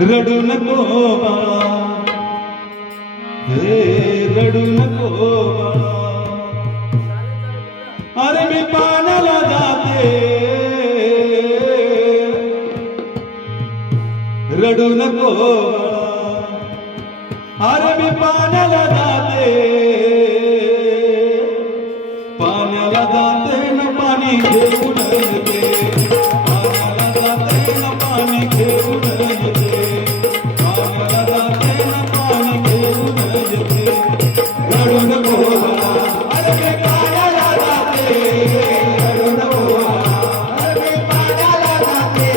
रडू नको बाळा. हे रडू नको बाळा. अरे मी पाण्याला जाते. रडू नको बाळा. अरे मी पाण्याला जाते.